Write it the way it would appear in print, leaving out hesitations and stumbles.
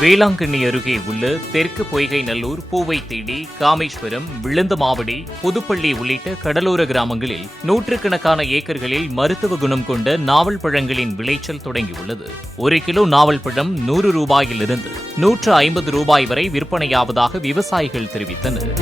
வேளாங்கண்ணி அருகே உள்ள தெற்கு பொய்கை நல்லூர், பூவை தேடி, காமேஸ்வரம், விழுந்தமாவடி, புதுப்பள்ளி உள்ளிட்ட கடலோர கிராமங்களில் நூற்றுக்கணக்கான ஏக்கர்களில் மருத்துவ குணம் கொண்ட நாவல் பழங்களின் விளைச்சல் தொடங்கியுள்ளது. 1 கிலோ நாவல் பழம் 100 ரூபாயிலிருந்து 150 ரூபாய் வரை விற்பனையாவதாக விவசாயிகள் தெரிவித்தனர்.